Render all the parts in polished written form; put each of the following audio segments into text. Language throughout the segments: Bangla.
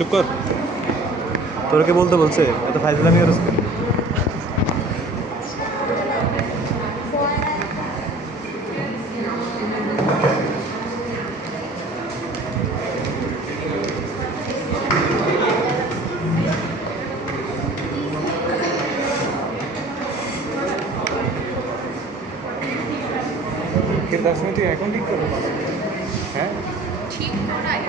চুপ কর। তোর কে বলতে বলছে এত ফাইজলামি করছ কেন? फिर 10 मिनट এখন ঠিক করো হ্যাঁ ঠিক করাই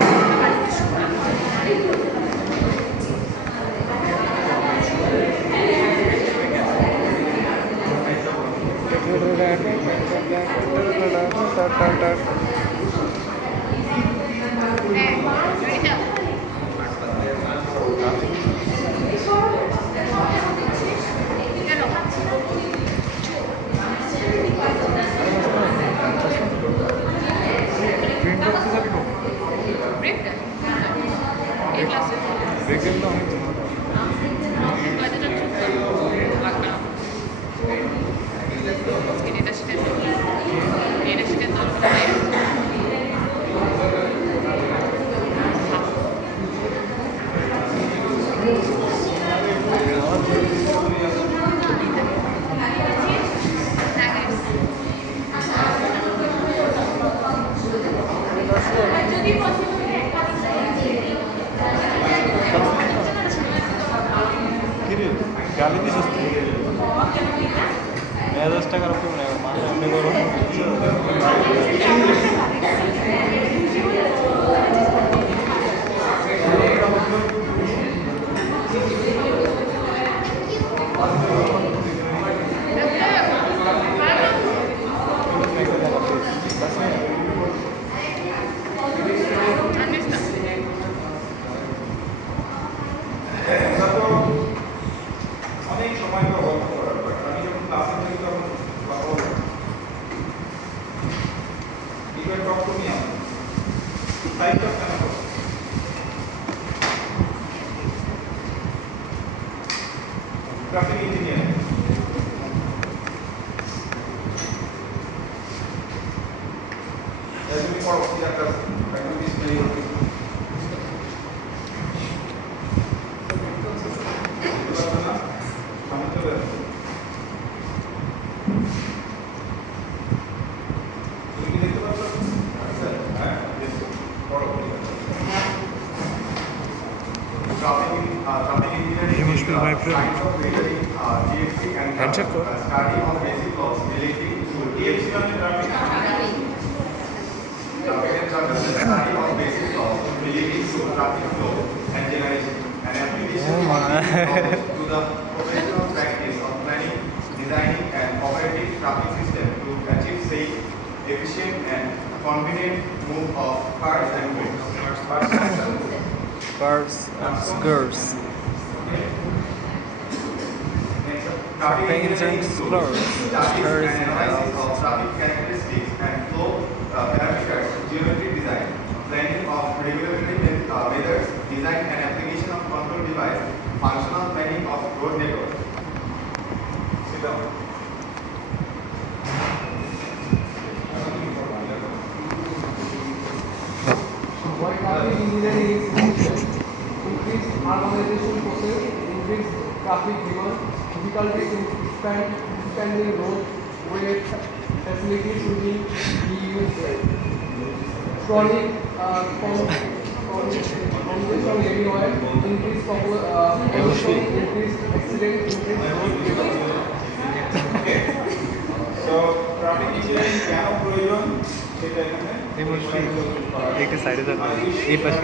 ব্রেক টাইম তো অনেক গালি দিছিস তুই? 1000 টাকার উপরে মনে হয় মানে আপনি করো। অনেক সময় তো গল্প করার ব্যাপার। আমি যখন ক্লাসে থাকি তখন কথা বলতাম। You can talk to me on type of channel. Traffic engineer. As we follow the others, I will be very You must be my friend. Handshake kor. Study on basic laws relating to DFC on traffic. Study on basic laws relating to traffic flow and generation and application to the professional practice of planning, designing and operating traffic system to achieve safe, efficient and convenient move of cars and goods. Cars and girls. Paints and clothes. Cars and Analysis girls. of traffic characteristics and flow parameters, geometry design, planning of regulatory methods, design and application of control device, functional planning of road network. Sit down. Why traffic engineering is essential? Increased harmonization process, increased traffic demand, difficulties in expanding roads where facilities should be used. Chronic congestion everywhere, increased pollution, increased accident, increased road Okay. So traffic engineering কেন প্রয়োজন সেটা এখানে একটু সাইডে যান এই পাশে।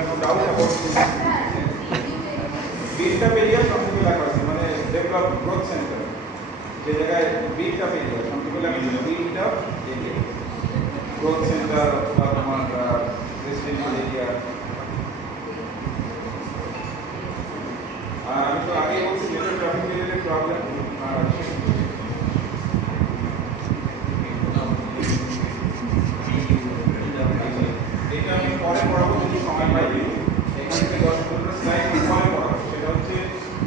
বিল্ট আপ এরিয়া সম্পর্কে লেখা আছে মানে ডেভেলপ গ্রোথ সেন্টার যে জায়গায় বিল্ট আপ এরিয়া সম্পর্কে লেখা আছে built up area growth centre বা তোমার রেসিডেন্সিয়াল এরিয়া। আর আমি তো আগেই বলছি মেজর ট্রাফিক রিলেটেড প্রবলেম এটা আমি পরে পড়াবো যদি সময় পাই। এখান থেকে 10-15 স্লাইড পরে পড়াবো। সেটা হচ্ছে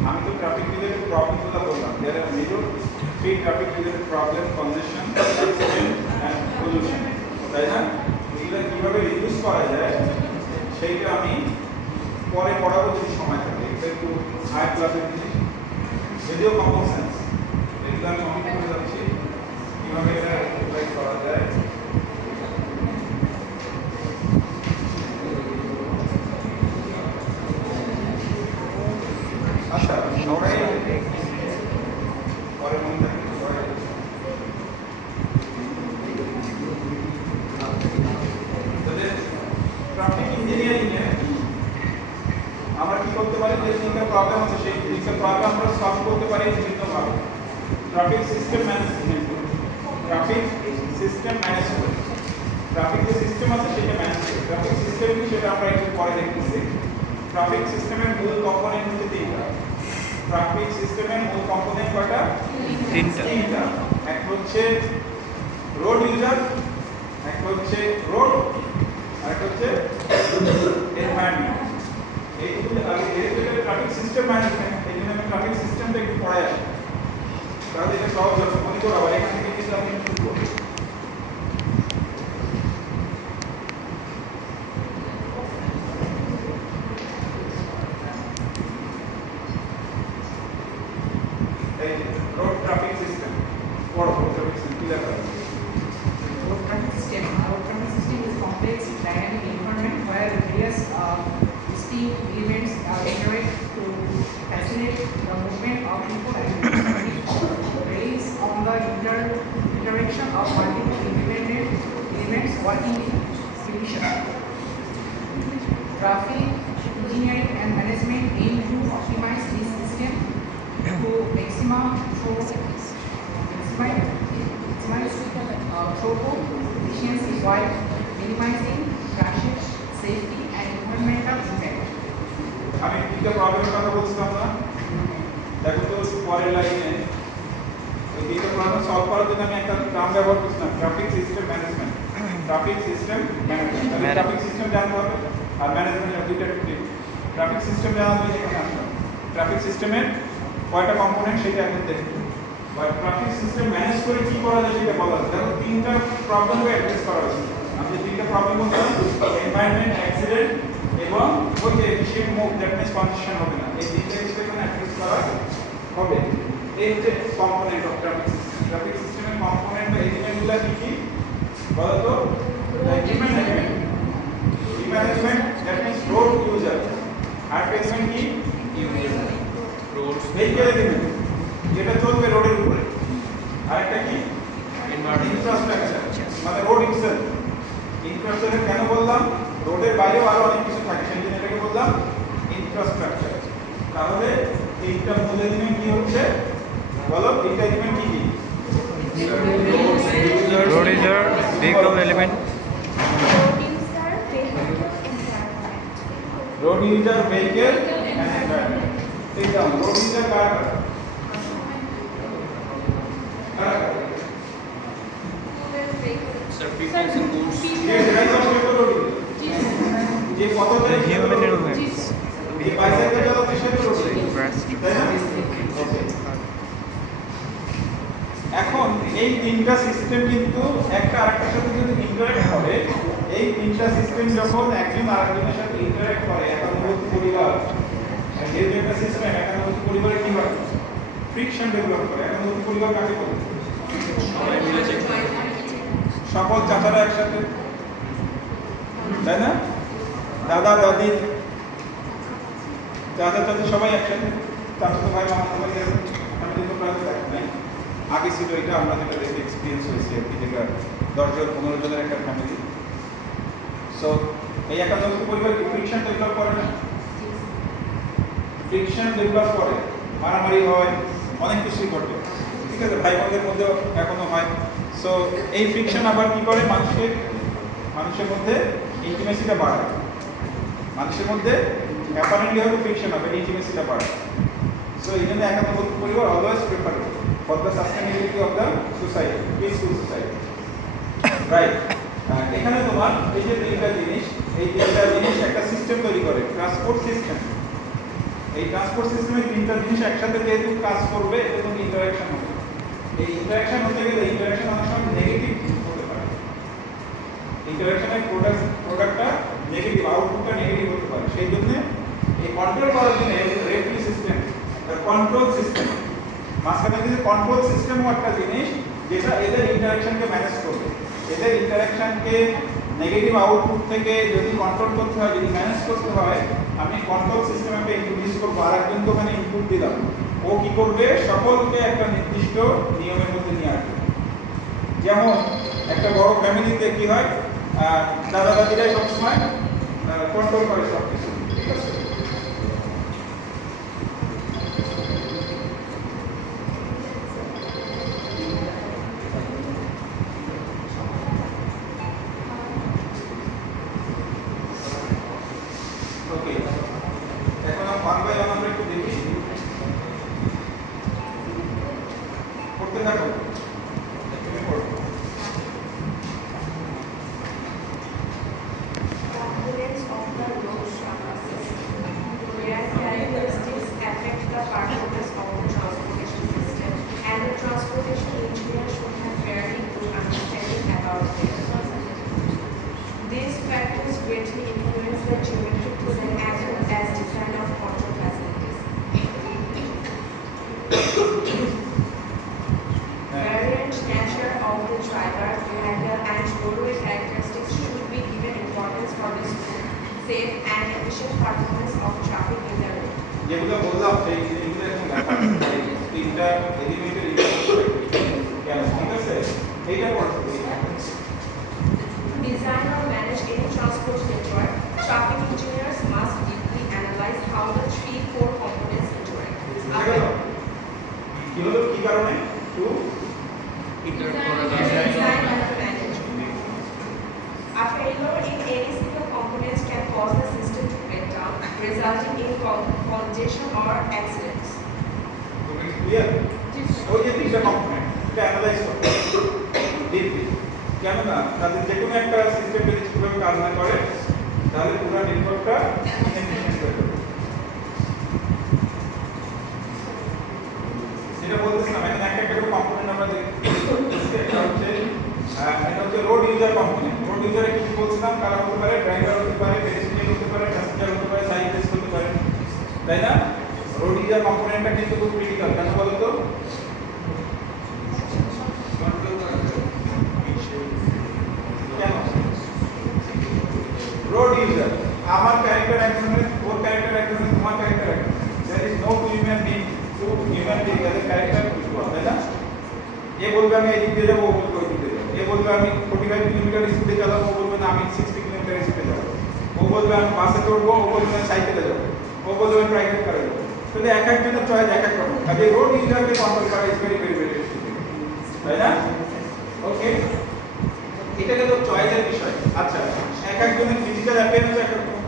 আমি তো ট্রাফিক রিলেটেড প্রবলেমগুলো বললাম। There are major 3 traffic related problem: congestion, accident and pollution. তাই না? এগুলো কিভাবে রিডিউস করা যায় সেইটা আমি পরে পড়াবো যদি সময় থাকে, এটা একটু হায়ার ক্লাসের জিনিস, যদিও কমন সেন্স, এগুলো আমি অনেক করে যাচ্ছি কীভাবে এটা অ্যাপ্লাই করা যায়। আচ্ছা, সবাই পরে মনে থাকে সবাই ট্রাফিক ইঞ্জিনিয়ারিং এ আমরা কি করতে পারি, যে তিনটা প্রবলেম আছে সেই তিনটা প্রবলেম আমরা সলভ করতে পারি বিভিন্ন ভাবে। Traffic system management, traffic system manage করে, ট্রাফিক যে সিস্টেম আছে সেটা ম্যানেজ করে। ট্রাফিক সিস্টেম কি সেটা আমরা একটু পরে দেখতেছি। ট্রাফিক সিস্টেমের মূল কম্পোনেন্ট হচ্ছে তিনটা। ট্রাফিক সিস্টেমের মূল কম্পোনেন্ট কয়টা? তিনটা। একটা হচ্ছে রোড ইউজার, একটা হচ্ছে রোড, আর একটা হচ্ছে এনভায়রনমেন্ট। এই দুটো আগে যেহেতু ট্রাফিক সিস্টেম ম্যানেজমেন্ট, এই জন্য আমি ট্রাফিক সিস্টেমটা একটু পড়াই আসি, তাহলে এটা সহজ হবে। মনে করো আবার এখান থেকে কিন্তু আমি শুরু করবো। এই রোড ট্রাফিক সিস্টেম পড়ো, ট্রাফিক সিস্টেম কি লেখা আছে? Road traffic system. Our traffic system is complex dynamic environment where various distinct elements interact to facilitate the movement of people and goods. Based on the interaction of multiple independent elements working in solution. Traffic engineering and management aim to optimize this system to maximum throughput, efficiency while minimizing crashes, safety and environmental impact. আমি তিনটা প্রবলেমের কথা বলছিলাম না, দেখো তো পরের লাইনে ওই তিনটা প্রবলেম সলভ করার জন্য আমি একটা টার্ম ব্যবহার করছিলাম, traffic system management. Traffic system management, তাহলে ট্রাফিক সিস্টেম জানতে হবে আর ম্যানেজমেন্ট দুইটা ঠিক। ট্রাফিক সিস্টেম জানা হলে এখানে আসলাম, ট্রাফিক সিস্টেমের কয়টা কম্পোনেন্ট সেটা এখন দেখব। ট্রাফিক সিস্টেম ম্যানেজ করে কি করা যায় সেটা বলা আছে। দেখো তিনটা প্রবলেমকে অ্যাড্রেস করা হয়েছে। আমি তিনটা প্রবলেম বলছিলাম, এনভায়রনমেন্ট, অ্যাক্সিডেন্ট এবং ওই যে এফিশিয়েন্ট মুভ, দ্যাট মিন্স কনজেশন হবে না। এই তিনটা বিষয় এখানে অ্যাড্রেস করা হবে। এই যে component of traffic system, traffic সিস্টেমের কম্পোনেন্ট বা এলিমেন্টগুলো কি কি বলো তো? Demand element, management, that means road user, আর এলিমেন্ট কি রোড ভেহিকল এলিমেন্ট, যেটা চলবে রোডের উপরে। আরেকটা কি ইনফ্রাস্ট্রাকচার, মানে রোড ইটসেলফ। ইনফ্রাস্ট্রাকচার কেন বললাম? রোডের বাইরেও আরো অনেক কিছু থাকে, সেই জন্য এটাকে বললাম ইনফ্রাস্ট্রাকচার। তাহলে এইটা মূল এলিমেন্ট কি হচ্ছে বলো? এইটা এলিমেন্ট কি কি? Road user, vehicle element, road user, vehicle and environment. ঠিক আছে, রোড ইউজার কারা কারা? যে পথে হিউম্যান এলিমেন্ট, যে বাইসাইকেল চালাচ্ছে সে তো রোড ইউজার, তাই না? এখন এই তিনটা সিস্টেম কিন্তু একটা আরেকটার সাথে যদি ইন্টারঅ্যাক্ট করে, এই তিনটা সিস্টেম যখন একজন আরেকজনের সাথে ইন্টারঅ্যাক্ট করে, একান্নবর্তী পরিবার, যেহেতু একটা সিস্টেম একান্নবর্তী পরিবারে কি হয়? ফ্রিকশন ডেভেলপ করে। একান্নবর্তী পরিবার কাকে বলে? সকল চাচারা একসাথে, তাই না? দাদা দাদি চাচা চাচি সবাই একসাথে, চাচাতো ভাই মামাতো ভাই, আমি কিন্তু প্রায় দেখি নাই, আগে ছিল এটা, আমরা যেটা দেখে এক্সপিরিয়েন্স হয়েছে আর কি, যেটা 10 জন 15 জনের একটা ফ্যামিলি। সো এই একান্নবর্তী পরিবার কি ফ্রিকশন ডেভেলপ করে না? ফ্রিকশন ডেভেলপ করে, মারামারি হয়, অনেক কিছুই ঘটে, ঠিক আছে, ভাই বোনদের মধ্যেও এখনো হয়। সো এই ফ্রিকশন আবার কি করে? মানুষের মধ্যে ইন্টিমেসিটা বাড়ায়, মানুষের মধ্যে অ্যাপারেন্টলি হবে ফ্রিকশন হবে, ইন্টিমেসিটা বাড়ায়। সো এই জন্য একান্নবর্তী পরিবার always prefer for the sustainability of the society, peaceful society, right? এখানে তোমার এই যে তিনটা জিনিস, এই তিনটা জিনিস একটা সিস্টেম তৈরি করে, ট্রান্সপোর্ট সিস্টেম। এই ট্রান্সপোর্ট সিস্টেমে তিনটা জিনিস একসাথে যেহেতু কাজ করবে, এরকম ইন্টারাকশন হবে। এই ইন্টারাকশন হতে গেলে ইন্টারাকশন অনেক সময় নেগেটিভ হতে পারে। ইন্টারাকশনের প্রোডাক্টটা নেগেটিভ, আউটপুটটা নেগেটিভ হতে পারে। সেই জন্য এই কন্ট্রোল করার জন্য রেফারি সিস্টেম, কন্ট্রোল সিস্টেম, মাঝখানে যে কন্ট্রোল সিস্টেমও একটা জিনিস যেটা এদের ইন্টারাকশনকে ম্যানেজ করবে। এদের ইন্টারাকশনকে নেগেটিভ আউটপুট থেকে যদি কন্ট্রোল করতে হয়, যদি ম্যানেজ করতে হয়, আমি কন্ট্রোল সিস্টেমকে ইন্ট্রোডিউস করবো। আর একজনকে ওখানে ইনপুট দিলাম, ও কি করবে, সকলকে একটা নির্দিষ্ট নিয়মের মধ্যে নিয়ে আসবে। যেমন একটা বড় ফ্যামিলিতে কি হয়, দাদা দাদিরাই সবসময় কন্ট্রোল করে সব কিছু, ঠিক আছে? ওকে, এখন ওয়ান বাই ওয়ান আমরা একটু দেখি, পড়তে থাকো, তুমি পড়ো। Components of the road shuttle system, where characteristics affect the performance of the transportation system, and the transportation engineer should have fairly good understanding about them. These factors greatly influence the geometric design as well as design of control facilities. Variant nature of the driver, behavior, and roadway characteristics should be given importance for the safe and efficient performance of traffic in the road. যেগুলো বললাম সেইগুলো এখন লেখা তিনটা এলিমেন্টের কেন, ঠিক আছে? এইটা পড়তে Design or manage any transport network, traffic engineers must deeply analyze how the three core components interact. কি হলো, কি কারণে? To Design and manage. A failure in any single component can cause the system to break down, resulting in congestion or accidents. Clear? ওই যে তিনটা কম্পোনেন্ট, এটা অ্যানালাইজ করতে ডিপলি। কেন না, তাদের যে কোনো একটা সিস্টেম যদি ঠিকভাবে কাজ না করে তাহলে পুরো নেটওয়ার্কটা ইনএফিশিয়েন্ট হয়ে যাবে। যেটা বলতেছিলাম, এখানে একটা একটা করে কম্পোনেন্ট আমরা দেখি। এটা হচ্ছে রোড ইউজার কম্পোনেন্ট। রোড ইউজারে কি বলছিলাম, কারা হতে পারে, ড্রাইভার হতে পারে, পেডেস্ট্রিয়ান হতে পারে, প্যাসেঞ্জার হতে পারে, সাইক্লিস্ট হতে পারে, তাই না? রোড ইউজার কম্পোনেন্টটা কিন্তু খুব ক্রিটিক্যাল। কেন বলো তো? কেন? রোড ইউজার, আমার ক্যারেক্টার একজনের, ওর ক্যারেক্টার একজনের, তোমার ক্যারেক্টার একজনের। There is no two human being এদের ক্যারেক্টার কিছু তাই না? এ বলবে আমি এই দিক দিয়ে যাবো, ও বলবে ওই দিক দিয়ে যাবো। এ বলবে আমি 45 কিলোমিটার স্পিডে চালাবো, ও বলবে না আমি 60 কিলোমিটার স্পিডে যাবো। ও বলবে আমি বাসে চড়বো, ও বলবে আমি সাইকেলে যাবো, ও বলবে আমি প্রাইভেট কারে যাবো। তাহলে এক একজনের চয়েস এক এক রকম। কাজে রোড ইউজারকে কন্ট্রোল করা ইজ ভেরি ভেরি ভেরি তাই না? ওকে, এটাকে তো চয়েসের বিষয়। আচ্ছা, এক একজনের ফিজিক্যাল অ্যাপিয়ারেন্স এক রকম,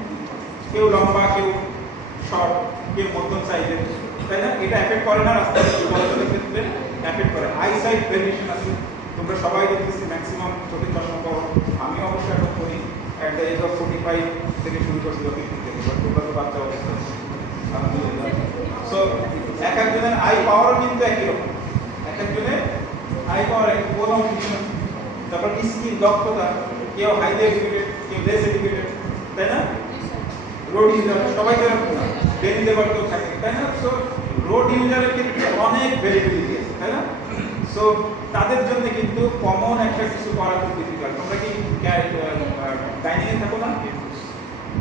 কেউ লম্বা, কেউ শর্ট, কেউ মধ্যম সাইজের, তাই না? এটা এফেক্ট করে না রাস্তায় চলাচলের ক্ষেত্রে, এফেক্ট করে। আইসাইট ভেরিয়েশন আছে, তোমরা সবাই দেখতেছি ম্যাক্সিমাম চোখের চশমা পাও। আমি অবশ্যই এখন করি, অ্যাট দ্য এজ অফ 45 থেকে শুরু করছিল 50 থেকে, বাট তোমরা তো বাচ্চা অবস্থা। সো এক একজনের আই পাওয়ারও কিন্তু একই রকম, এক একজনের আই পাওয়ার কোনো কিছু। তারপর স্কিল, দক্ষতা, কেউ হাইলি এডুকেটেড, কেউ লেস এডুকেটেড, তাই না? রোড ইউজার সবাই তো এরকম না, ডেলি লেবার কেউ থাকে, তাই না? সো রোড ইউজারের ক্ষেত্রে অনেক ভেরিয়েবিলিটি আছে, তাই না? সো তাদের জন্য কিন্তু কমন একটা কিছু করা খুব ডিফিকাল্ট। তোমরা কি ডাইনিং এ থাকো না?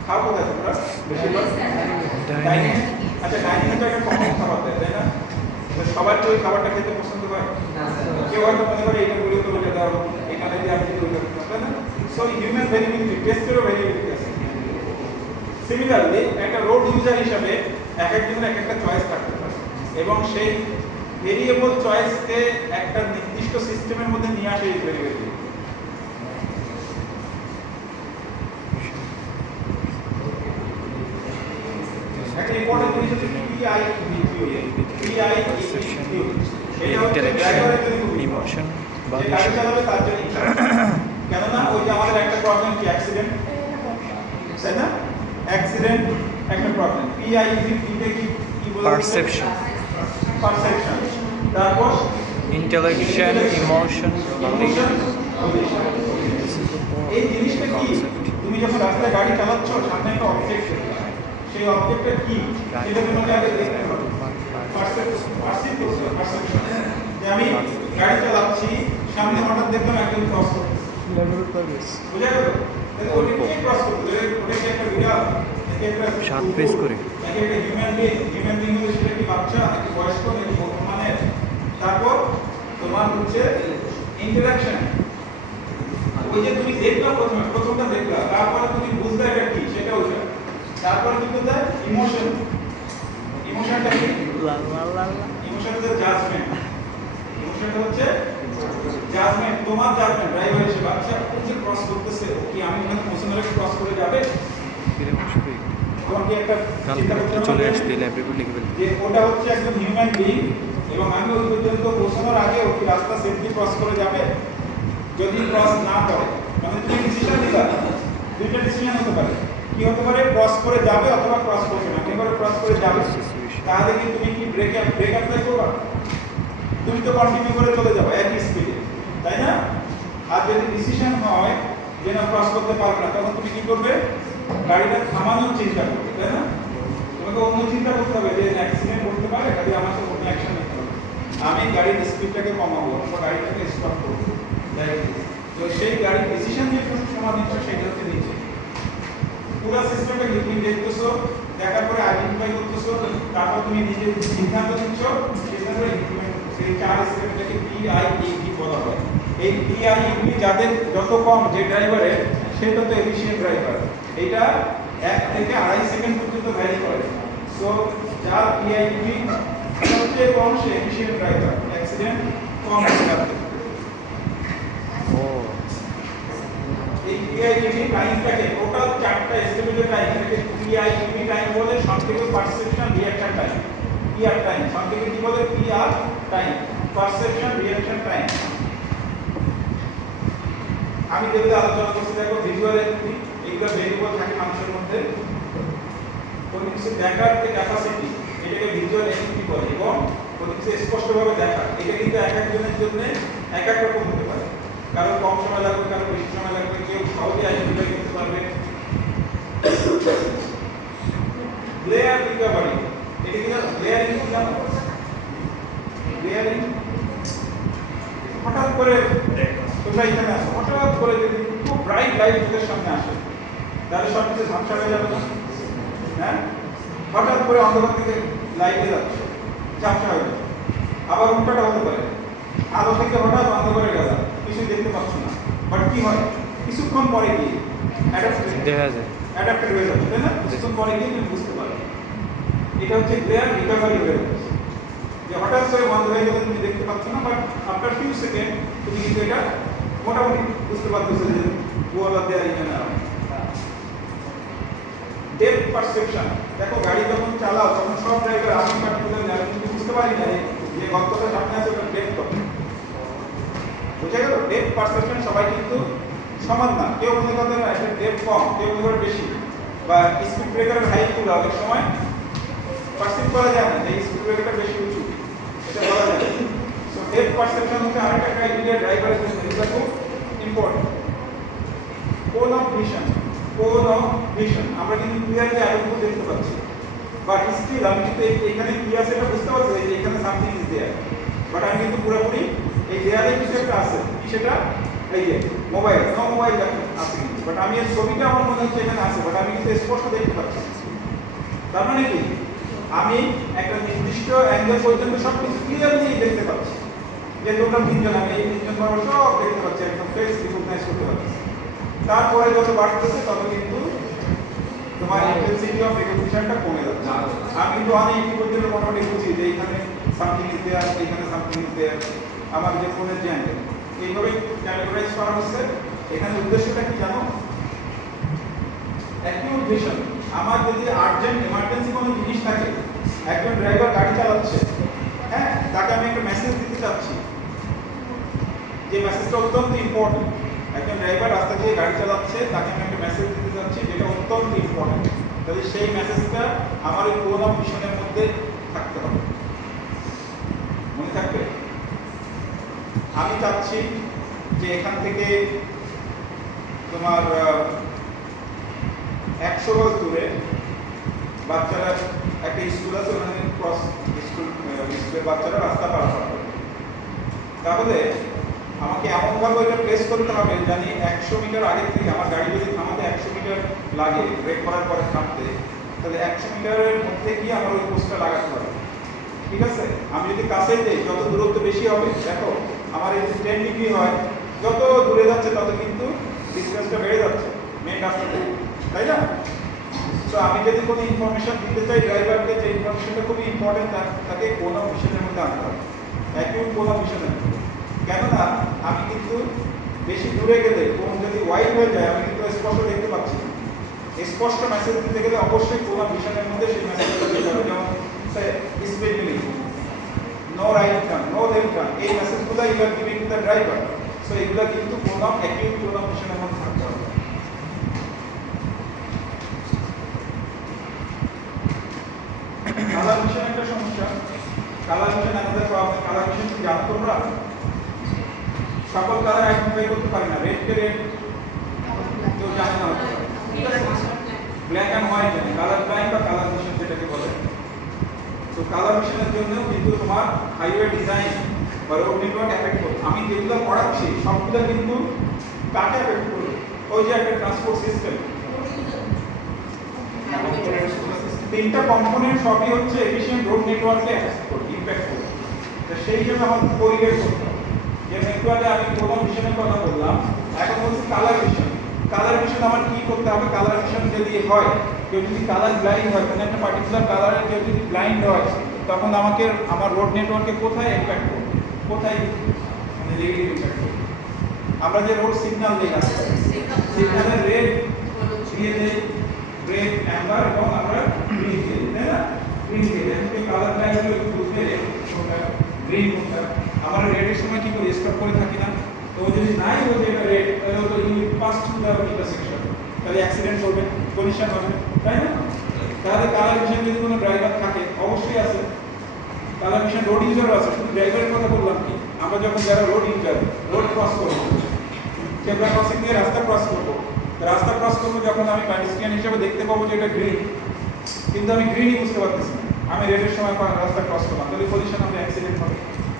খাও কোথায় তোমরা বেশিরভাগ? ডাইনিং। আচ্ছা, ডাইনিং এ তো একটা কমন খাবার দেয়, তাই না? সবার তো ওই খাবারটা খেতে পছন্দ করে। কেউ হয়তো মনে করে এইটা গুলো তো ওইটা দাও, এটা যদি আমি যদি ওইটা দিতাম, তাই না? সো হিউম্যান ভেরিয়েবিলিটি, টেস্টেরও ভেরিয়েবিলিটি আছে। সিমিলারলি একটা রোড ইউজার হিসাবে এক একজনের এক একটা চয়েস থাকতে পারে, এবং সেই ভেরিয়েবল চয়েসকে একটা নির্দিষ্ট সিস্টেমের মধ্যে নিয়ে আসে এই ভেরিয়েবল। একটা ইম্পর্টেন্ট জিনিস হচ্ছে পিআই ভিকিউ। পিআই ভিকিউ এটা হচ্ছে ড্রাইভারের জন্য ইমোশন, যে গাড়ি চালাবে তার জন্য। কেননা ওই যে আমাদের একটা প্রবলেম কি অ্যাক্সিডেন্ট, তাই না? অ্যাক্সিডেন্ট একটা প্রবলেম। পিআই ভিকিউতে কি বলে? পারসেপশন, পারসেপশন, তারপর ইন্টেলেকশন, ইমোশন, ইমোশন, এই জিনিসটা কি? তুমি যখন রাস্তায় গাড়ি চালাচ্ছ, সামনে একটা অবজেক্ট, সেই অবজেক্টটা কি সেটা তোমাকে আগে দেখতে হবে। পারসিভ করতে হবে, perception। যে আমি গাড়ি চালাচ্ছি, সামনে হঠাৎ দেখলাম একজন ক্রস করছে, বুঝা গেল? তাহলে ওটাকে ক্রস করতে হবে, ওটাকে একটা বিড়াল, একে একটা 7 পেজ করে। একে একটা হিউম্যান বিং হলে সেটা কি বাচ্চা নাকি বয়স্ক নাকি বর্তমানের। তারপর তোমার হচ্ছে ইন্টারাকশন, ওই যে তুমি দেখলা প্রথমটা দেখলা, তারপরে তুমি বুঝলে এটা কি সেটা ওইটা, তারপরে কিন্তু তার ইমোশনটা কি, ইমোশন হচ্ছে জাজমেন্ট, ইমোশনটা হচ্ছে জাজমেন্ট, তোমার জাজমেন্ট ড্রাইভার হিসেবে। আচ্ছা ও যে ক্রস করতেছে, ও কি আমি ওখানে পৌঁছানোর ক্রস করে যাবে, তোমাকে একটা চিন্তা করতে হবে চলে আসতে লাইব্রেরি লিখে ফেলতে। যে ওটা হচ্ছে একদম হিউম্যান বিং এবং আমি ওই পর্যন্ত পৌঁছানোর আগে ও কি রাস্তা সেফলি ক্রস করে যাবে। যদি ক্রস না করে, মানে তুমি ডিসিশন নিলা, দুইটা ডিসিশন হতে পারে, কি হতে পারে, ক্রস করে যাবে অথবা ক্রস করবে না। এবারে ক্রস করে যাবে, তাহলে কি তুমি কি ব্রেক অ্যাপ্লাই করবা? তুমি তো কন্টিনিউ করে চলে যাবে একই স্পিডে, তাই না? আর যদি ডিসিশন হয় যে না ক্রস করতে পারবে না, তখন তুমি কি করবে, গাড়িটা থামানোর চিন্তা করবে, তাই না? তোমাকে অন্য চিন্তা করতে হবে যে অ্যাক্সিডেন্ট করতে পারে, কাজে আমাকে অন্য অ্যাকশন নিতে হবে, আমি গাড়ির স্পিডটাকে কমাবো অথবা গাড়িটাকে স্টপ করবো। তো সেই গাড়ির ডিসিশন যে সময় নিচ্ছ সেটা হচ্ছে নিচে পুরো সিস্টেমটা তুমি দেখতেছো, দেখার পরে আইডেন্টিফাই করতেছো, তারপর তুমি নিজে সিদ্ধান্ত নিচ্ছ, সিদ্ধান্ত ইমপ্লিমেন্ট করছো। এই 4 স্টেপটাকে PIEV বলা হয়। এই PIEV যাদের যত কম যে ড্রাইভারের, সে তত এফিশিয়েন্ট ড্রাইভার। এটা 1 থেকে 2.5 সেকেন্ড পর্যন্ত ভ্যারি করে। সো যার PIEV সবচেয়ে কম সে এফিশিয়েন্ট ড্রাইভার, অ্যাক্সিডেন্ট কম হবে। এই PIEV টাইমটাকে টোটাল 4টা স্টেপের টাইম, এটাকে PIEV টাইম বলে, সংক্ষেপে perception reaction time. PR time সংক্ষেপে কি বলে, PR time, perception reaction time. আমি যেগুলো আলোচনা করছি দেখো, ভিজুয়াল এন্টিটি, এগুলো ভেরিয়েবল থাকে মানুষের মধ্যে। কোনো কিছু দেখার যে ক্যাপাসিটি, এটাকে ভিজুয়াল এন্টিটি বলে, এবং কোনো কিছু স্পষ্টভাবে দেখা, এটা কিন্তু এক একজনের জন্য এক এক রকম হতে পারে। কারো কম সময় লাগবে, কারো বেশি সময় লাগবে, কেউ সহজে আইডেন্টিফাই করতে পারবে। গ্লেয়ার রিকভারি, এটা কি জানো? গ্লেয়ারিং কি জানো? গ্লেয়ারিং হঠাৎ করে তোমরা এখানে আসো, হঠাৎ করে যদি খুব ব্রাইট লাইট চোখের সামনে আসে, তাহলে সব কিছু ঝাপসা হয়ে যাবে না? হ্যাঁ, হঠাৎ করে অন্ধকার থেকে লাইটে যাচ্ছে, ঝাপসা হয়ে যাবে। আবার উল্টাটা হতে পারে, আলো থেকে হঠাৎ অন্ধকারে গেল, কিছু দেখতে পাচ্ছ না, বাট কি হয়, কিছুক্ষণ পরে গিয়ে অ্যাডাপ্টেড হয়ে যাবে, তাই না? কিছুক্ষণ পরে গিয়ে তুমি বুঝতে পারবে। এটা হচ্ছে গ্লেয়ার রিকভারি হয়ে যাচ্ছে, যে হঠাৎ করে বন্ধ হয়ে গেলে তুমি দেখতে পাচ্ছ না, বাট আফটার ফিউ সেকেন্ড তুমি কিন্তু এটা মোটামুটি বুঝতে পারতেছো যে wall of there in our depth perception. দেখো গাড়ি যখন চালাও তখন সব ড্রাইভার, আমি পার্টিকুলার গাড়ি কিন্তু বুঝতে পারি না যে গর্তটা সামনে আছে ওটা ডেপথ কত, বুঝা গেল? ডেপথ পারসেপশন সবাই কিন্তু সমান না, কেউ মনে করে না এটা ডেপথ কম, কেউ মনে করে বেশি, বা স্পিড ব্রেকারের হাইট গুলো অনেক সময় পারসিভ করা যায় না যে স্পিড ব্রেকারটা বেশি উঁচু, এটা বলা যায় না। সো ডেপথ পারসেপশন হচ্ছে আরেকটা ক্রাইটেরিয়া ড্রাইভারের জন্য, এটা খুব ইম্পর্টেন্ট। কোন অফ ভিশন, আমরা কিন্তু ক্লিয়ারলি আলোকগুলো দেখতে পাচ্ছি, বাট স্টিল আমি কিন্তু এখানে ক্লিয়ার সেটা বুঝতে পারছি যে এখানে সামথিং ইজ দেয়ার, বাট আমি কিন্তু পুরোপুরি এই দেয়ালে কিছু একটা আছে, কি সেটা, এই যে মোবাইল আছে কিন্তু, বাট আমি এর ছবিটা আমার মনে হচ্ছে এখানে আছে, বাট আমি কিন্তু স্পষ্ট দেখতে পাচ্ছি। তার মানে কি, আমি একটা নির্দিষ্ট অ্যাঙ্গেল পর্যন্ত সব কিছু ক্লিয়ারলি দেখতে পাচ্ছি, যে টোটাল 3 জন, আমি এই 3 জন বরাবর সব দেখতে পাচ্ছি, একদম ফেস রিকগনাইজ করতে পারছি। তারপরে যত বাড়তেছে তত কিন্তু তোমার ইন্টেন্সিটি অফ রিকগনিশনটা কমে যাচ্ছে। আমি কিন্তু অনেক পর্যন্ত মোটামুটি বুঝি যে এখানে সামথিং ইজ দেয়ার, এখানে সামথিং ইজ দেয়ার, আমার যে ফোনের যে অ্যাঙ্গেল এইভাবে ক্যাটাগরাইজ করা হচ্ছে। এখানে উদ্দেশ্যটা কি জানো? Acute vision. আমার যদি আর্জেন্ট এমার্জেন্সি কোনো জিনিস থাকে, একজন ড্রাইভার গাড়ি চালাচ্ছে, হ্যাঁ, তাকে আমি একটা মেসেজ দিতে চাচ্ছি, যে মেসেজটা অত্যন্ত ইম্পর্টেন্ট। একজন ড্রাইভার রাস্তা দিয়ে গাড়ি চালাচ্ছে, তাকে আমি একটা মেসেজ দিতে চাচ্ছি যেটা অত্যন্ত ইম্পর্টেন্ট, তাহলে সেই মেসেজটা আমার এই কোন অফ ভিশনের মধ্যে থাকতে হবে, মনে থাকবে। আমি চাচ্ছি যে এখান থেকে তোমার 100 গজ দূরে বাচ্চারা একটা স্কুল আছে ওখানে ক্রস স্কুলের বাচ্চারা রাস্তা পারাপার করে, তাহলে আমাকে এমনভাবে ওইটা প্লেস করতে হবে জানি 100 মিটার আগে থেকে আমার গাড়ি যদি থামাতে 100 মিটার লাগে ব্রেক করার পরে থামতে, তাহলে 100 মিটারের মধ্যে গিয়ে আমার ওই পোস্টটা লাগাতে হবে। ঠিক আছে, আমি যদি কাছে যাই যত দূরত্ব বেশি হবে, দেখো আমার এই 10 ডিগ্রি হয়, যত দূরে যাচ্ছে তত কিন্তু ডিসটেন্সটা বেড়ে যাচ্ছে মেইন রাস্তা থেকে, তাই না? তো আমি যদি কোনো ইনফরমেশন দিতে চাই ড্রাইভারকে, যে ইনফরমেশনটা খুবই ইম্পর্টেন্ট, তাকে কোনো মিশনের মধ্যে আনতে হবে, একই কোনো মিশনের মধ্যে। কেননা আমি কিন্তু বেশি দূরে গেলে কোন যদি ওয়াইড হয়ে যায় আমি কিন্তু স্পষ্ট দেখতে পাচ্ছি না। স্পষ্ট মেসেজ দিতে গেলে অবশ্যই কোনো মিশনের মধ্যে সেই মেসেজটা দিতে হবে, যেমন speed limit, no right turn, no left turn, এই মেসেজগুলো you are giving to the driver. So এগুলো কিন্তু কোনো একই কোনো মিশনের মধ্যে থাকতে হবে। কালার মিশন একটা সমস্যা। কালার মিশন আমাদের প্রবলেম। কালার মিশন কি জানো তোমরা? সকল কালার আইডেন্টিফাই করতে পারি না। রেড কে রেড কেউ জানে না, ব্ল্যাক এন্ড হোয়াইট জানে, কালার ব্লাইন্ড বা কালার মিশন যেটাকে বলে। তো কালার মিশনের জন্য কিন্তু তোমার হাইওয়ে ডিজাইন বা রোড নেটওয়ার্ক এফেক্ট করবে। আমি যেগুলো পড়াচ্ছি সবগুলো কিন্তু কাকে এফেক্ট করবে? ওই যে একটা ট্রান্সপোর্ট সিস্টেম, তিনটা কম্পোনেন্ট সবই হচ্ছে এফিশিয়েন্ট রোড নেটওয়ার্কে এফেক্ট করবে, ইমপ্যাক্ট করবে। তো সেই জন্য আমাদের কোরিলেট করতে হবে। যে নেটওয়ার্কে আমি কোন মিশনের কথা বললাম, এখন বলছি কালার মিশন। কালার মিশন আমার কি করতে হবে? কালার মিশন যদি হয়, কেউ যদি কালার ব্লাইন্ড হয়, কোনো একটা পার্টিকুলার কালারে কেউ যদি ব্লাইন্ড হয়, তখন আমাকে আমার রোড নেটওয়ার্কে কোথায় ইমপ্যাক্ট করবে, কোথায় মানে নেগেটিভ ইমপ্যাক্ট করবে। আমরা যে রোড সিগন্যাল দিই না, সিগন্যালের রেড দিয়ে দেই, রেড অ্যাম্বার এবং আমরা গ্রিন দিয়ে দিই, তাই না? গ্রিন দিয়ে দেই, কিন্তু কালার ব্লাইন্ড হলে একটু বুঝতে রেড কোনটা গ্রিন কোনটা। আমরা রেডের সময় কি করে স্টপ করে থাকি না? তো যদি নাই বলতে এটা রেড, তাহলে তো you pass through the intersection, তাহলে অ্যাক্সিডেন্ট করবে, কলিশন হবে, তাই না? তাহলে কালার মিশন যদি কোনো ড্রাইভার থাকে, অবশ্যই আছে কালার মিশন। রোড ইউজারও আছে, শুধু ড্রাইভারের কথা বললাম কি, আমরা যখন যারা রোড ইউজার রোড ক্রস করবো, জেব্রা ক্রসিং দিয়ে রাস্তা ক্রস করবো, রাস্তা ক্রস করবো যখন আমি প্যাডিস্ট্রিয়ান হিসেবে দেখতে পাবো যে এটা গ্রিন, কিন্তু আমি গ্রিনই বুঝতে পারতেছি না, আমি রেডের সময় রাস্তা ক্রস করলাম, তাহলে কলিশন হবে, অ্যাক্সিডেন্ট হবে,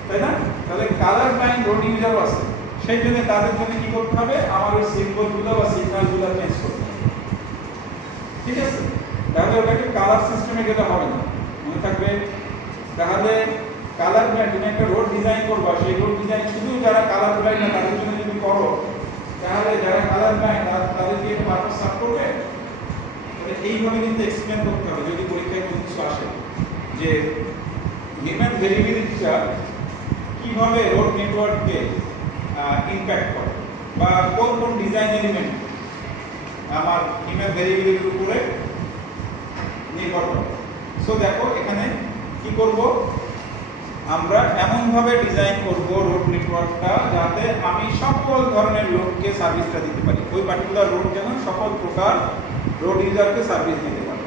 তাই না? তাহলে কালার ব্লাইন্ড রোড ইউজারও আছে। সেই জন্য তাদের জন্য কি করতে হবে? আমার ওই সিম্বলগুলো বা সিগন্যালগুলো চেঞ্জ করতে হবে। ঠিক আছে, তাহলে ওটাকে কালার সিস্টেমে গেলে হবে না, মনে থাকবে। তাহলে কালার ব্লাইন্ড, তুমি একটা রোড ডিজাইন করবা, সেই রোড ডিজাইন শুধু যারা কালার ব্লাইন্ড না তাদের জন্য যদি করো, তাহলে যারা কালার ব্লাইন্ড তাদেরকে এটা পারপাস সার্ভ করবে। তাহলে এইভাবে কিন্তু এক্সপ্লেন করতে হবে যদি পরীক্ষায় কোনো কিছু আসে, যে হিউম্যান ভেরিয়েবিলিটিটা কিভাবে রোড নেটওয়ার্ককে ইমপ্যাক্ট করে, বা কোন কোন ডিজাইন এলিমেন্ট আমার হিউম্যান ভেরিয়েবিলিটির উপরে নির্ভর করে। সো দেখো এখানে কি করব, আমরা এমনভাবে ডিজাইন করব রোড নেটওয়ার্কটা যাতে আমি সকল ধরনের লোককে সার্ভিসটা দিতে পারি, ওই পার্টিকুলার রোড যেন সকল প্রকার রোড ইউজারকে সার্ভিস দিতে পারি।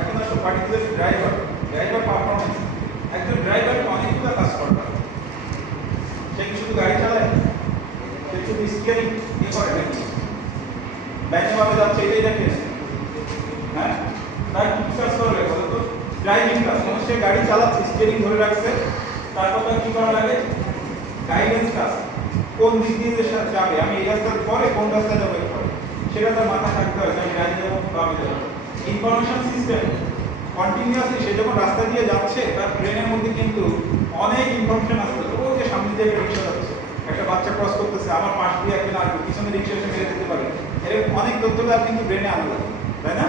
এখন আসো পার্টিকুলার ড্রাইভার পারফরম্যান্স। একজন ড্রাইভার অনেকগুলো কাজ করতে হবে। সে কি শুধু গাড়ি চালায়? সে শুধু স্টিয়ারিং কি করে নাকি? ব্যাংকে যাচ্ছে এটাই দেখে, হ্যাঁ? তার কি কাজ করবে বলো তো? ড্রাইভিং কাজ। মানে সে গাড়ি চালাচ্ছে, স্টিয়ারিং ধরে রাখছে, তারপর তার কি করা লাগে? গাইডেন্স কাজ। কোন দিক দিয়ে যাবে, আমি এই রাস্তার পরে কোন রাস্তায় যাবো পরে, সেটা তার মাথায় থাকতে হয়। আমি গাড়ি যাবো বামে যাবো। ইনফরমেশন সিস্টেম কন্টিনিউয়াসলি সে যখন রাস্তা দিয়ে যাচ্ছে, তার ব্রেনের মধ্যে কিন্তু অনেক ইনফরমেশন আসছে। ও যে সামনে দিয়ে একটা রিক্সা যাচ্ছে, একটা বাচ্চা ক্রস করতেছে, আমার পাশ দিয়ে একজন আসবে, পিছনে রিক্সা এসে মেরে দিতে পারে, এরকম অনেক তথ্য তার কিন্তু ব্রেনে আনা লাগে, তাই না?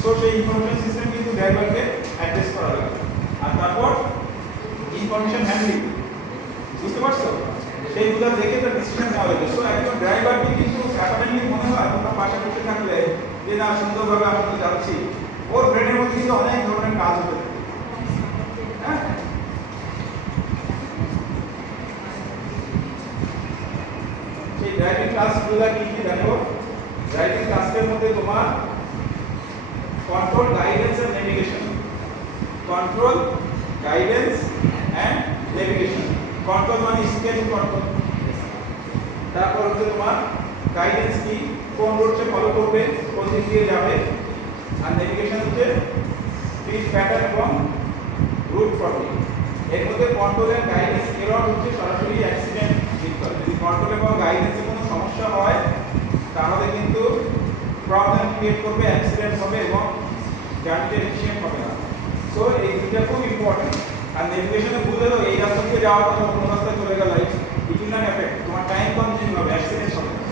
সো সেই ইনফরমেশন সিস্টেম কিন্তু ড্রাইভারকে অ্যাড্রেস করা লাগে। আর তারপর ইনফরমেশন হ্যান্ডলিং, বুঝতে পারছো? সেইগুলো দেখে তার ডিসিশন নেওয়া লাগে। সো একজন ড্রাইভারকে কিন্তু অ্যাপারেন্টলি মনে হয় তোমার পাশে বসে থাকলে যে না সুন্দরভাবে আমরা তো যাচ্ছি, ওর ব্রেনের মধ্যে কিন্তু অনেক ধরনের কাজ হতে থাকে, হ্যাঁ? সেই ড্রাইভিং ক্লাসগুলো কি কি দেখো? ড্রাইভিং ক্লাসের মধ্যে তোমার control, guidance and navigation, control, guidance and navigation, control মানে স্কেল কন্ট্রোল। তারপর হচ্ছে তোমার গাইডেন্স কি, কোন রুটে ফলো করবে, কোন দিক দিয়ে যাবে। আর নেভিগেশন হচ্ছে ফিল্ড প্যাটার্ন এবং রুট প্লটিং। এর মধ্যে কন্ট্রোল এন্ড গাইডেন্স এরর হচ্ছে সরাসরি অ্যাক্সিডেন্ট ঠিক করে। যদি কন্ট্রোল এবং গাইডেন্সে কোনো সমস্যা হয় তাহলে কিন্তু প্রবলেম ক্রিয়েট করবে, অ্যাক্সিডেন্ট হবে এবং জার্নিটা এফিশিয়েন্ট হবে না। সো এই দুটো খুব ইম্পর্টেন্ট। আর নেভিগেশনে বুঝলেও এই রাস্তা থেকে যাওয়ার কথা অন্য রাস্তায় চলে গেলে ইট উইল নট এফেক্ট, তোমার টাইম কনজিউম হবে, অ্যাক্সিডেন্ট হবে না।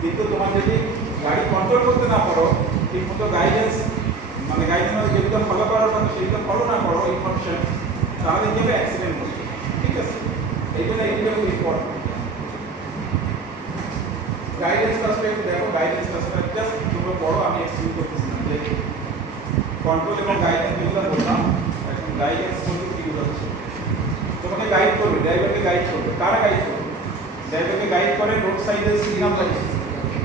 কিন্তু তোমার যদি গাড়ি কন্ট্রোল করতে না পারো, ঠিকমতো গাইডেন্স মানে গাইডেন্স যেগুলো ফলো করার কথা সেগুলো ফলো না করো ইনফরমেশন, তাহলে কি হবে, অ্যাক্সিডেন্ট হবে। ঠিক আছে, এই জন্য এইগুলো খুব ইম্পর্টেন্ট। গাইডেন্স পার্সপেক্টিভ দেখো, গাইডেন্স পার্সপেক্টিভ জাস্ট তোমরা পড়ো, আমি এক্সপ্লেইন করতেছি না যে কন্ট্রোল এবং গাইডেন্স যেগুলো বললাম, এখন গাইডেন্স বলতে কি বোঝাচ্ছে। তোমাকে গাইড করবে, ড্রাইভারকে গাইড করবে। কারা গাইড করবে? ড্রাইভারকে গাইড করে রোড সাইডে সিগন্যাল থাকে,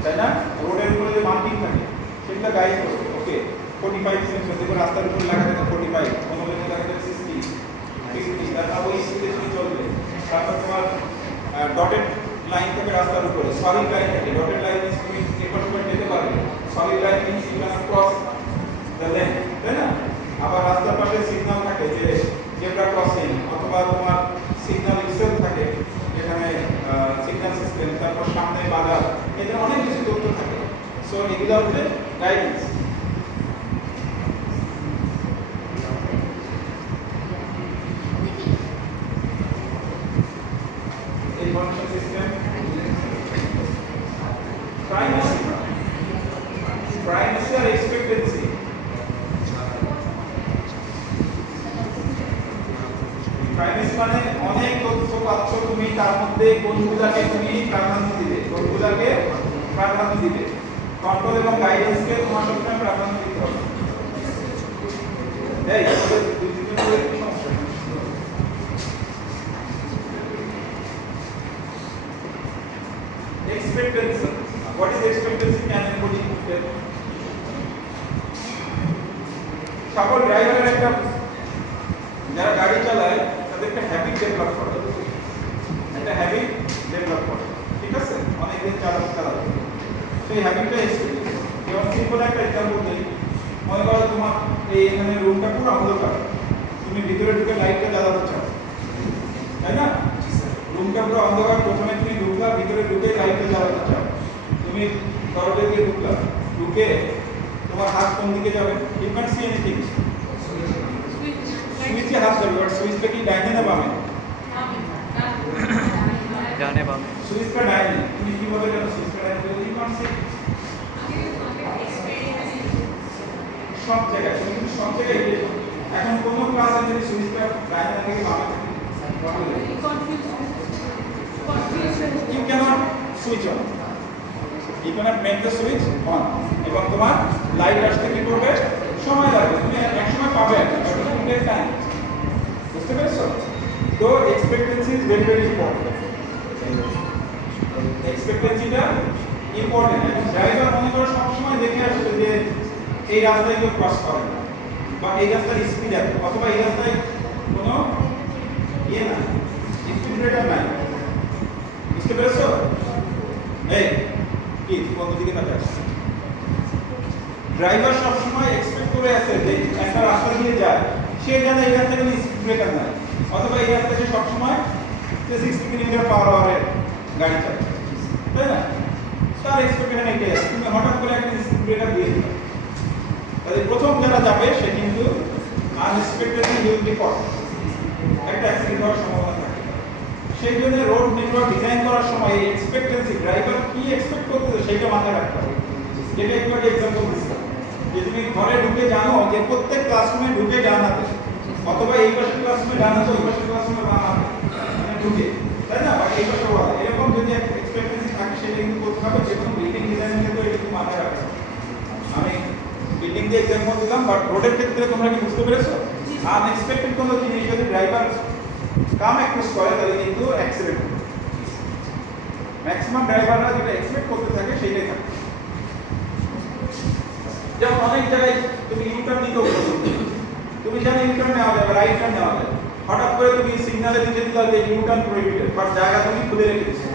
তাই না? রোডের উপরে যে মার্কিং থাকে সেগুলো গাইড করবে। ওকে, 45 সেকেন্ড দেখো, রাস্তার উপরে লেখা থাকে 45, কোনো জায়গায় লেখা থাকে 60, 60, তারপর ওই স্পিডে তুমি চলবে। তারপর তোমার ডটেড লাইন থেকে রাস্তার উপরে সলিড লাইন থাকে, ডটেড লাইন মিন্স তুমি এপাশ ওপাশ যেতে পারবে, solid line means you can cross the lane, তাই না? আবার রাস্তার পাশে সিগন্যাল থাকে যে জেব্রা ক্রসিং, অথবা তোমার সিগন্যাল ইনসেল থাকে যেখানে সিগন্যাল সিস্টেম, তারপর সামনে বাজার, এদের অনেক কিছু তথ্য থাকে। সো এগুলো হচ্ছে গাইডেন্স। ইনফরমেশন সিস্টেম, প্রাইমেসি আর এক্সপেক্টেন্সি। প্রাইমেসি মানে অনেক তথ্য পাচ্ছ তুমি, তার মধ্যে কোনগুলোকে তুমি প্রাধান্য দিবে, কোনগুলোকে প্রাধান্য দিবে। কন্ট্রোল এবং গাইডেন্সকে তোমার সবসময় প্রাধান্য দিতে হবে। এই দুই তিনজন করে কি সমস্যা? Expectancy. What is expectancy? Can anybody tell? সকল ড্রাইভারের একটা, যারা গাড়ি চালায় তাদের একটা হ্যাবিট ডেভেলপ করে, একটা হ্যাবিট ডেভেলপ করে। ঠিক আছে, অনেকদিন চালাতে সেই হ্যাবিটটা এক্সপেক্টেন্সি। যেমন সিম্পল একটা এক্সাম্পল দিই, মনে করো তোমার এই এখানে রুমটা পুরো অন্ধকার, তুমি ভিতরে ঢুকে লাইটটা জ্বালাতে চাও, তাই না? রুমটা পুরো অন্ধকার, প্রথমে তুমি ঢুকলা, ভিতরে ঢুকে লাইটটা জ্বালাতে চাও, তুমি দরজা দিয়ে ঢুকলা, ঢুকে তোমার হাত কোন দিকে যাবে? ইউ ক্যান সি এনিথিং, সুইচে হাত যাবে, বাট সুইচটা কি ডাইনে না বামে? ডানে বামে। সুইচটা ডাইনে, তুমি কিভাবে জানো সুইচটা ডাইনে? ইউ ক্যান সি সব জায়গায়, তুমি কিন্তু সব জায়গায় গিয়ে এখন কোনো ক্লাসে যদি সুইচটা ডাইনে থেকে বামে থাকে, you cannot switch on, you cannot make the switch on, এবং তোমার লাইট আসতে কি করবে, সময় লাগবে, তুমি এক সময় পাবে, টাইম। বুঝতে পেরেছো? তো expectancy is very very important. এক্সপেক্টেন্সিটা ইম্পর্টেন্ট। এবং ড্রাইভার মনে করো সবসময় দেখে আসবে যে এই রাস্তায় কেউ ক্রস করে না, বা এই রাস্তার স্পিড এত, অথবা এই রাস্তায় কোনো ইয়ে না, স্পিড ব্রেকার নাই। বুঝতে পেরেছো? এই কি কোন দিকে তাকাচ্ছ? ড্রাইভার সবসময় এক্সপেক্ট করে আছে যে একটা রাস্তা দিয়ে যায়, সে জানে এই রাস্তায় কোনো স্পিড ব্রেকার নাই, অথবা এই রাস্তায় সে সবসময় 60 কিলোমিটার/আওয়ারে গাড়ি চালায়, তাই না? তার এক্সপেকটেশন এটাই আছে। তুমি হঠাৎ করে একটা স্পিড ব্রেকার দিয়ে দিলে, তাহলে প্রথম যারা যাবে সে কিন্তু আনএক্সপেক্টেডলি উইল বি কট, একটা অ্যাক্সিডেন্ট হওয়ার সম্ভাবনা থাকে। সেই জন্য রোড নেটওয়ার্ক ডিজাইন করার সময় এই এক্সপেক্টেন্সি, ড্রাইভার কি এক্সপেক্ট করতেছে সেটা মাথায় রাখতে হবে। যেটা একটু আগে এক্সাম্পল দিচ্ছিলাম, যে তুমি ঘরে ঢুকে জানো যে প্রত্যেক ক্লাসরুমে ঢুকে ডান হাতে, অথবা এই পাশের ক্লাসরুমে ডান হাতে, ওই পাশের ক্লাসরুমে বাম হাতে, মানে ঢুকে, তাই না? বা এই পাশে ওরা, এরকম যদি একটা এক্সপেক্টেন্সি থাকে সেটা কিন্তু করতে হবে। যে কোনো বিল্ডিং ডিজাইনে তো এটুকু মাথায় রাখতে হবে। আমি বিল্ডিং দিয়ে এক্সাম্পল দিলাম, বাট রোডের ক্ষেত্রে তোমরা কি বুঝতে পেরেছো? আনএক্সপেক্টেড কোনো জিনিস যদি ড্রাইভার কাম অ্যাক্সেস করে তাহলে কিন্তু অ্যাক্সিডেন্ট হবে। ম্যাক্সিমাম ড্রাইভাররা যেটা এক্সপেক্ট করতে থাকে সেইটাই থাকে। যেমন অনেক জায়গায় তুমি ইউটার্ন নিতেও পারো, তুমি জানো ইউটার্ন নেওয়া যাবে, রাইট টার্ন নেওয়া যাবে, হঠাৎ করে তুমি সিগন্যালে দিতে দিলা যে ইউ টার্ন প্রহিবিটেড, বাট জায়গা তুমি খুলে রেখেছো,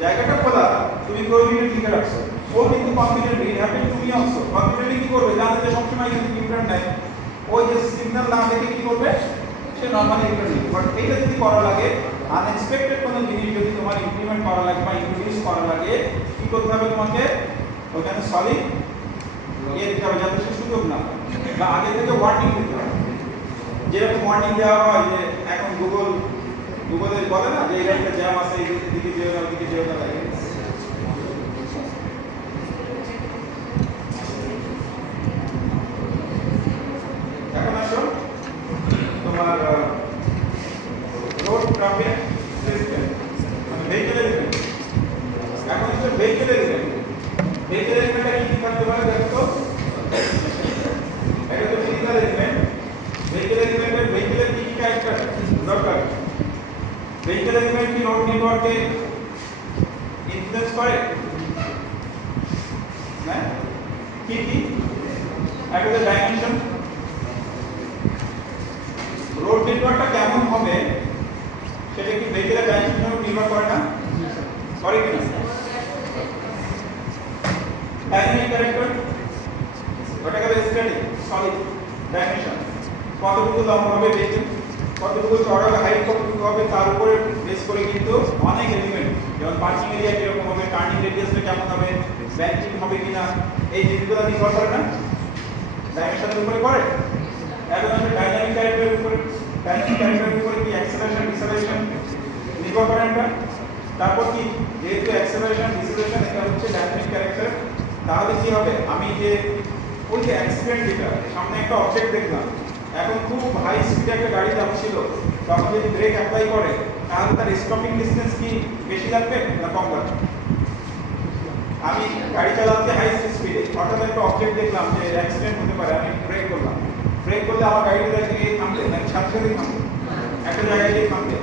জায়গাটা খোলা তুমি প্রহিবিটেড লিখে রাখছো, ও কিন্তু confident it happen to me also, confidently কি করবে, জানে যে সবসময় কিন্তু ইউ টার্ন নাই, ওই যে সিগন্যাল না দেখে কি করবে, সে নরমালি ইউ টার্ন নিবে। বাট এইটা যদি করা লাগে, আনএক্সপেক্টেড কোনো জিনিস যদি তোমার ইমপ্লিমেন্ট করা লাগে বা ইন্ট্রোডিউস করা লাগে, কি করতে হবে তোমাকে, ওখানে সলিড দিতে হবে যাতে সে সুযোগ না পায়, বা আগে থেকে ওয়ার্নিং দিতে হবে। যেরকম ওয়ার্নিং দেওয়া হয় যে এখন গুগলে বলে না যে এই একটা জ্যাম আছে, এদিকে যেও না ওদিকে যেও না, লাগে এখন আসো তোমার রোড ট্রাফিক সিস্টেম, মানে ভেহিকেল এলিমেন্ট। এখন হচ্ছে ভেহিকেল এলিমেন্ট, ভেহিকেল এলিমেন্টটা কি থাকতে পারে দেখো, এটা তো ফিজিক্যাল এলিমেন্ট। ভেহিকেল এলিমেন্টের ভেহিকেলের কি কি ক্যারেক্টার দরকার, ভেহিকেল এলিমেন্ট কি রোড নেটওয়ার্কে ইনফ্লুয়েন্স করে, হ্যাঁ কি কি, একটা তো ডাইমেনশন, রোড নেটওয়ার্কটা কেমন হবে সেটা কি ভেহিকেলের ডাইমেনশনের উপর নির্ভর করে না, করে কি না, ডাইনামিক ক্যারেক্টার, ওটা গেল স্ট্যাটিক সলিড ডাইমেনশন, কতটুকু লম্বা হবে ভেহিকেল, কতটুকু চওড়া হবে, হাইট কতটুকু হবে, তার উপরে বেস করে কিন্তু অনেক এলিমেন্ট, যেমন পার্কিং এরিয়া কিরকম হবে, টার্নিং রেডিয়াসটা কেমন হবে, ব্যাংকিং হবে কিনা, এই জিনিসগুলো নির্ভর করে না, ডাইমেনশনের উপরে করে। এখন আমরা ডাইনামিক ক্যারেক্টারের উপরে, ডাইনামিক ক্যারেক্টারের উপরে কি অ্যাক্সেলারেশন ডিসেলারেশন নির্ভর করে না, তারপর কি যেহেতু অ্যাক্সেলারেশন ডিসেলারেশন এটা হচ্ছে ডাইনামিক ক্যারেক্টার, তাহলে কি হবে, আমি যে ওই যে অ্যাক্সিডেন্ট যেটা সামনে একটা অবজেক্ট দেখলাম, এখন খুব হাই স্পিডে একটা গাড়ি যাচ্ছিল, তখন যদি ব্রেক অ্যাপ্লাই করে তাহলে তার স্টপিং ডিসটেন্স কি বেশি লাগবে না কম লাগবে, আমি গাড়ি চালাতে হাই স্পিডে হঠাৎ একটা অবজেক্ট দেখলাম যে অ্যাক্সিডেন্ট হতে পারে, আমি ব্রেক করলাম, ব্রেক করলে আমার গাড়িটা গিয়ে থামবে নাকি সাথে সাথে থামবে, একটা জায়গায় গিয়ে থামবে,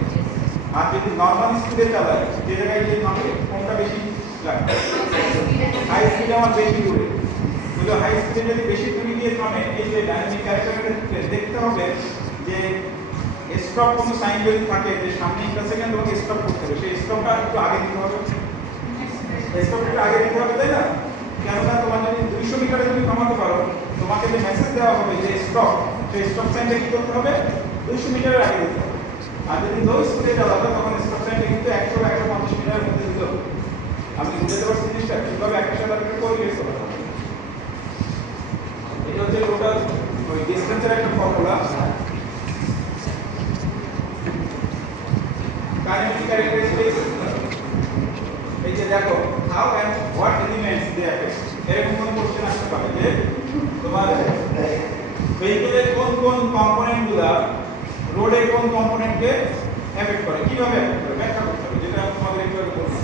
আর যদি নর্মাল স্পিডে চালায় যে জায়গায় গিয়ে থামবে কোনটা বেশি লাগবে, হাই স্পিডে আমার বেশি দূরে, কিন্তু হাই স্পিডে যদি বেশি দূরে গিয়ে থামে, এই যে ডাইনামিক ক্যারেক্টারটা দেখতে হবে যে স্টপ কোনো সাইন যদি থাকে যে সামনে একটা সেকেন্ড তোমাকে স্টপ করতে হবে, সেই স্টপটা একটু আগে দিতে হবে, স্টপটা আগে দিতে হবে, তাই না, কেননা তোমার যদি 200 মিটারে তুমি থামাতে পারো, তোমাকে যে মেসেজ দেওয়া হবে যে স্টপ, সেই স্টপ সাইনটা কি করতে হবে, 200 মিটারের আগে দিতে হবে, আর যদি লো স্পিডে চালাতে তখন স্টপ সাইনটা কিন্তু 100-150 মিটারের মধ্যে দিতে হবে। আমি বুঝতে পারছি জিনিসটা কিভাবে একটা সাথে একটা করে গেছে, এটা হচ্ছে টোটাল ওই ডিসটেন্সের একটা ফর্মুলা। কাইনেটিক ক্যারেক্টারিস্টিক্স, এই যে দেখো how and what elements they affect, এরকম কোন কোশ্চেন আসতে পারে যে তোমার ভেহিকেলের কোন কোন কম্পোনেন্টগুলো রোডের কোন কম্পোনেন্টকে এফেক্ট করে, কিভাবে এফেক্ট করে ব্যাখ্যা করতে হবে, যেটা তোমাদের একটু আগে বললাম,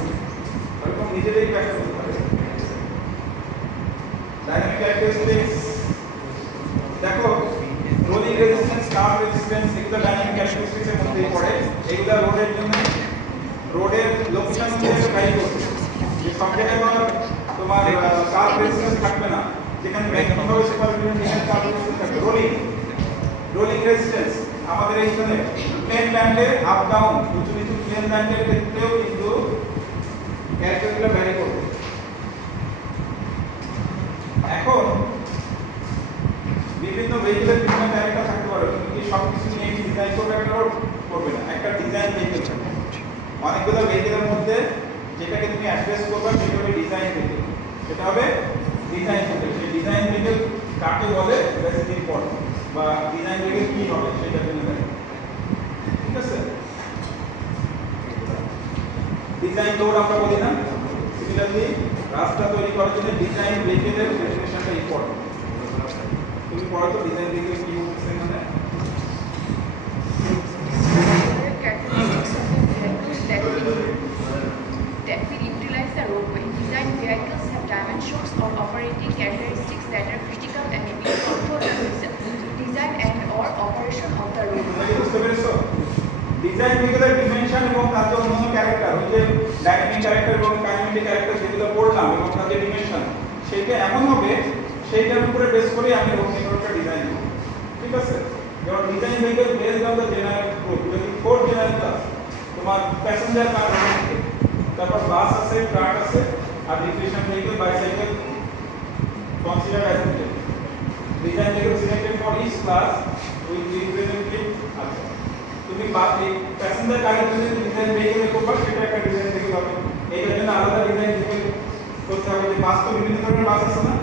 এরকম নিজেরাই ব্যাখ্যা করতে পারে। ডাইনামিক ক্যারেক্টারিস্টিক্স দেখো, রোলিং রেজিস্ট্যান্স, কার্ভ রেজিস্ট্যান্স, এগুলো ডাইনামিক ক্যারেক্টারিস্টিক্স এর মধ্যেই পড়ে, এগুলো রোডের জন্য রোডের লোকেশন অনুযায়ী ভ্যারি করবে, যে সব জায়গায় তোমার কার্ভ রেজিস্ট্যান্স থাকবে না, যেখানে ব্যাংকিং হবে সেখানে কার্ভ রেজিস্ট্যান্স থাকবে। রোলিং রেজিস্ট্যান্স আমাদের এইখানে প্লেন ল্যান্ডে আপ ডাউন উঁচু নিচু প্লেন ল্যান্ডের ক্ষেত্রেও কিন্তু ক্যারেক্টারগুলো ভ্যারি করবে। এখন বিভিন্ন ভেহিকেলের বিভিন্ন ক্যারেক্টার থাকতে পারে, তুমি কি সব কিছু নিয়ে ডিজাইন করবে, একটা রোড করবে না, একটা ডিজাইন ভেহিকেল থাকবে, অনেকগুলো ভেহিকেলের মধ্যে যেটাকে তুমি অ্যাড্রেস করবে সেটা হবে ডিজাইন ভেহিকেল, সেটা হবে ডিজাইন ভেহিকেল, সেই ডিজাইন ভেহিকেল কাকে বলে বেসিক ইম্পর্টেন্ট, বা ডিজাইন ভেহিকেল কি হবে সেটা জেনে নেবে, ঠিক আছে। ডিজাইন রোড আমরা বলি না, সিমিলারলি রাস্তা তৈরি করার জন্য ডিজাইন ভেহিকেলের ডেফিনেশনটা ইম্পর্টেন্ট। তুমি পড়ো তো ডিজাইন ভেহিকেল কি বলছে এখানে, that will utilize the roadway. Design vehicles have dimensions or operating characteristics that are critical and will control the design and or operation of the roadway. বুঝতে পেরেছো, ডিজাইন ভেহিকেলের ডিমেনশন এবং তার যে অন্যান্য ক্যারেক্টার, ওই যে ডাইনামিক ক্যারেক্টার এবং কাইনেটিক ক্যারেক্টার যেগুলো পড়লাম এবং তার যে ডিমেনশন, সেইটা এমন হবে সেইটার উপরে বেস করে আমি রোড নেটওয়ার্কটা ডিজাইন করব, ঠিক আছে। যেমন design vehicle based on the general group, যদি 4 জেনারেল ক্লাস তোমার প্যাসেঞ্জার কার আছে, তারপর বাস আছে, ট্রাক আছে, আর recreation vehicle bicycle considered as needed. Design vehicle selected for each class with representative আছে। তুমি প্যাসেঞ্জার গাড়ির জন্য ডিজাইন ভেহিকল করবে, সেটা একটা ডিজাইন ভেহিকল হবে। এইটার জন্য আলাদা ডিজাইন ভেহিকল করতে হবে। যে বাস তো বিভিন্ন ধরনের বাস আছে না,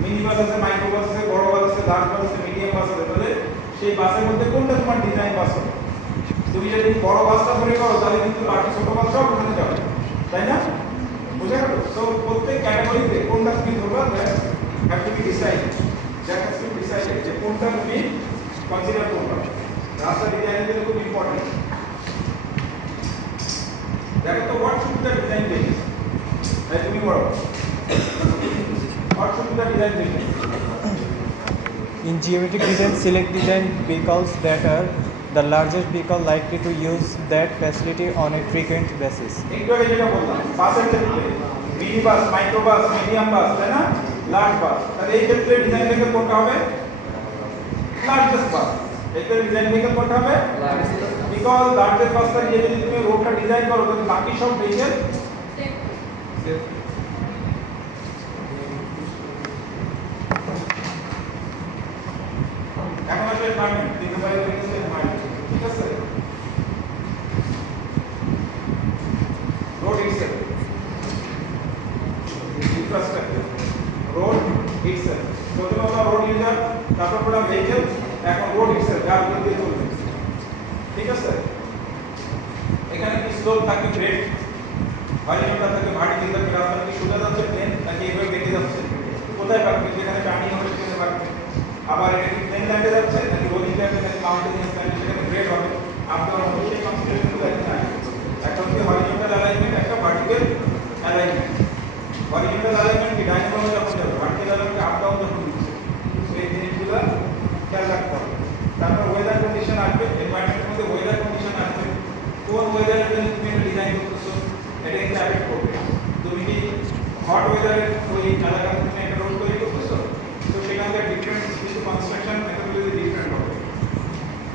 মিনি বাস আছে, মাইক্রো বাস আছে, বড় বাস আছে, লার্জ বাস আছে, মিডিয়াম বাস আছে, তাহলে সেই বাসের মধ্যে কোনটা তোমার ডিজাইন বাস হবে। তুমি যদি বড় বাসটা ধরে করো তাহলে কিন্তু বাকি ছোট বাস সব ওখানে যাবে, তাই না? বুঝা গেল? তো প্রত্যেক ক্যাটাগরিতে কোনটা তুমি ধরবে have to be decided. That has to be decided. যে কোনটা তুমি কনসিডার করবে। রাস্তা ডিজাইনের জন্য খুব ইম্পর্টেন্ট। দেখো তো what should be the design basis? তাই তুমি বলো। What should be the design basis? In geometric design, select design vehicles that are the largest vehicle likely to use that facility on a frequent basis. একটু আগে যেটা বললাম, বাসের ক্ষেত্রে mini bus, micro bus, medium bus, তাই না? Large bus. তাহলে এই ক্ষেত্রে ডিজাইন ভেহিকল কোনটা হবে? Largest bus. এটার ডিজাইন ভেহিকল কোনটা হবে? বিকজ লার্জেস্ট বাসটা দিয়ে যদি তুমি রোডটা ডিজাইন করো তাহলে বাকি সব ভেহিকল এখন আসলে এনভায়রনমেন্ট দিতে পারে এনভায়রনমেন্ট, ঠিক আছে? Road itself, infrastructure, road itself. প্রথমে আমরা রোড ইউজার, তারপর আমরা ভেহিকল, এখন রোড ইটসেলফ যার উপর দিয়ে চলবে, ঠিক আছে? এখানে কি স্লোপ থাকে, গ্রেড হরিজন্টাল থাকে, ভার্টিক্যাল থাকে, রাস্তা কি সোজা যাচ্ছে প্লেন নাকি এভাবে কেটে যাচ্ছে, কোথায় পারবে, যেখানে টার্নিং হবে সেখানে পারবে। আবার এটা কি প্লেন ল্যান্ডে যাচ্ছে নাকি রোলিং ল্যান্ডে নাকি মাউন্টেনিয়াস ল্যান্ডে, সেখানে গ্রেড হবে। আপনার অবশ্যই কনসিডারেশনগুলো এখানে আসবে। একটা হচ্ছে হরিজন্টাল অ্যালাইনমেন্ট, একটা ভার্টিক্যাল অ্যালাইনমেন্ট। হরিজন্টাল অ্যালাইনমেন্ট কি ডাইনামো যখন যাবে, ভার্টিক্যাল অ্যালাইনমেন্ট আপ ডাউন যখন দিচ্ছে, তো এই জিনিসগুলো খেয়াল রাখতে হবে। তারপর ওয়েদার কন্ডিশন আসবে, এনভায়রনমেন্টের মধ্যে ওয়েদার কন্ডিশন আসবে, কোন ওয়েদারের জন্য তুমি এটা ডিজাইন করতেছো এটা কিন্তু অ্যাফেক্ট করবে। তুমি কি হট ওয়েদারে ওই এলাকাতে তুমি একটা রোড তৈরি করতেছো, তো সেখানকার ডিফারেন্ট কিছু কনস্ট্রাকশন মেথডোলজি ডিফারেন্ট হবে।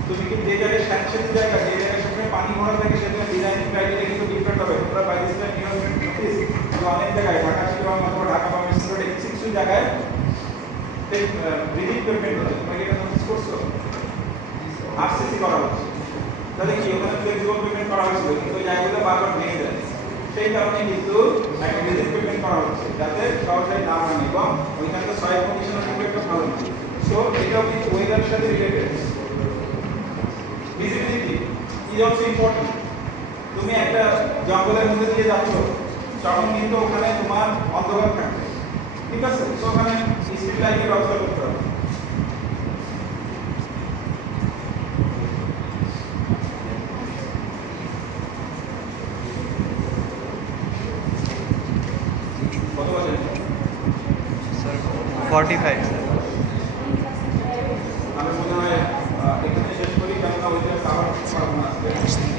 তুমি কি যে জায়গায় স্যাংশন জায়গা, যে জায়গায় সেখানে পানি ভরা থাকে, সেখানে ডিজাইন ক্রাইটেরিয়া কিন্তু ডিফারেন্ট হবে। তোমরা by this time investment notice যে অনেক জায়গায় ঢাকা শিলং অথবা ঢাকা বা মিরপুরে কিছু জায়গায় রিজিড পেমেন্ট হচ্ছে, তোমরা কি এটা নোটিস করছো? আরসিসি করা হচ্ছে, তাহলে কি ওখানে ফ্লেক্সিবল পেমেন্ট করা হয়েছিল কিন্তু ওই জায়গাগুলো বারবার ভেঙে যায়, সেই কারণে কিন্তু একটা রিজিড পেমেন্ট করা হচ্ছে যাতে সহজে না ভাঙে এবং ওইখানকার সয়েল কন্ডিশনের কিন্তু একটা ভালো না। সো এটাও কিন্তু ওয়েদারের সাথে related. Visibility is also important. তুমি একটা জঙ্গলের মধ্যে দিয়ে যাচ্ছ, তখন কিন্তু ওখানে তোমার অন্ধকার থাকবে, ঠিক আছে? তো ওখানে স্ট্রিট লাইটের ব্যবস্থা করতে হবে। কত বছর? Sir, 45, sir. আমি মনে হয় এখানে শেষ করি, কেননা ওইটা কাভার করা আজকে।